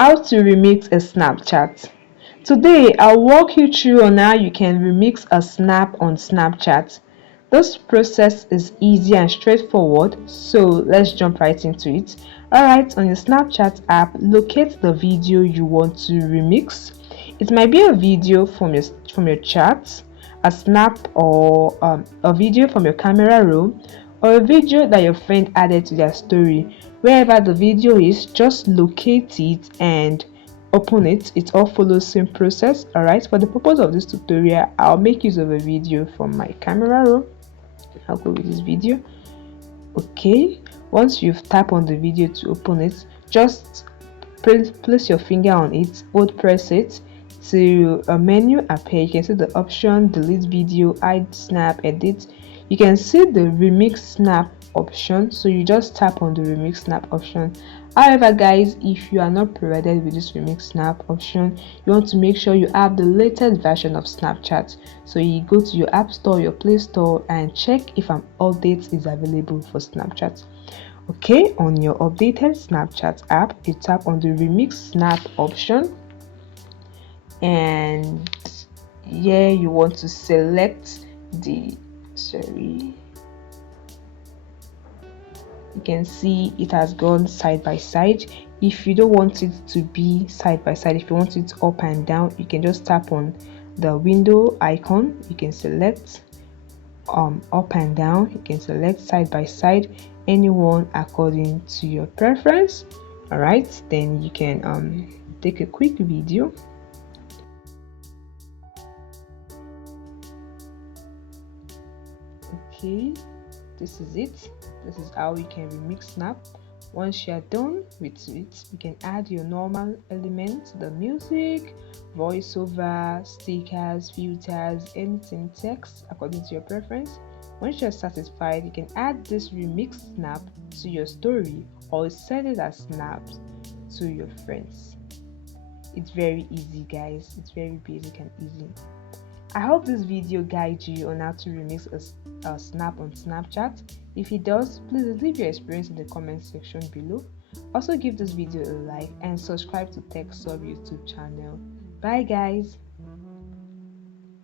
How to remix a Snapchat. Today, I'll walk you through on how you can remix a snap on Snapchat. This process is easy and straightforward, so let's jump right into it. Alright, on your Snapchat app, locate the video you want to remix. It might be a video from your chat, a snap, or a video from your camera roll, or a video that your friend added to their story. Wherever the video is, just locate it and open it. It all follows same process. Alright, for the purpose of this tutorial, I'll make use of a video from my camera roll. I'll go with this video. Okay, once you've tapped on the video to open it, just place your finger on it, hold press it till a menu appear. You can see the option delete video, hide snap, edit. You can see the remix snap option, so you just tap on the remix snap option. However guys, if you are not provided with this remix snap option, you want to make sure you have the latest version of Snapchat. So you go to your app store, your play store, and check if an update is available for Snapchat. Okay, on your updated Snapchat app, you tap on the remix snap option, and here you want to select the you can see it has gone side by side. If you don't want it to be side by side, if you want it up and down, you can just tap on the window icon. You can select up and down, you can select side by side, anyone according to your preference. All right, then you can take a quick video. Okay, this is it. This is how you can remix snap. Once you are done with it, you can add your normal elements, the music, voiceover, stickers, filters, anything, text according to your preference. Once you're satisfied, you can add this remix snap to your story or send it as snaps to your friends. It's very easy guys, it's very basic and easy. I hope this video guides you on how to remix a snap on Snapchat. If it does, please leave your experience in the comment section below. Also give this video a like and subscribe to Tech Sub YouTube channel. Bye guys.